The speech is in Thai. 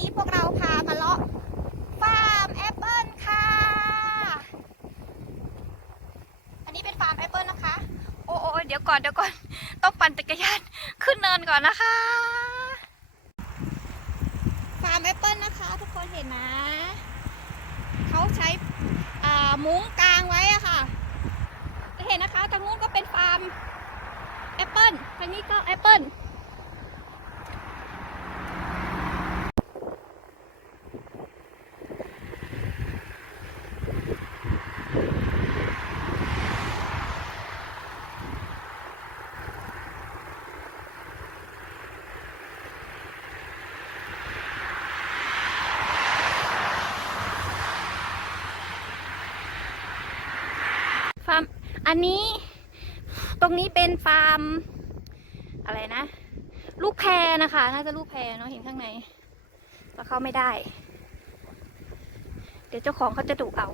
ี้พวกเราพามาเลาะฟาร์มแอปเปิลค่ะ อันนี้เป็นฟาร์มแอปเปิลนะคะ โอ้โอเดี๋ยวก่อนเดี๋ยวก่อน ต้องปั่นจักรยานขึ้นเนินก่อนนะคะ ฟาร์มแอปเปิลนะคะ ทุกคนเห็นนะเขาใช้มุ้งกลางไว้อะค่ะ จะเห็นนะคะทางนู้นก็เป็นฟาร์มแอปเปิลทางนี้ก็แอปเปิล ฟาร์มอันนี้ตรงนี้เป็นฟาร์ม อะไรนะ ลูกแพรนะคะ น่าจะลูกแพรเนาะเห็นข้างในก็เข้าไม่ได้ เดี๋ยวเจ้าของเขาจะดุเอา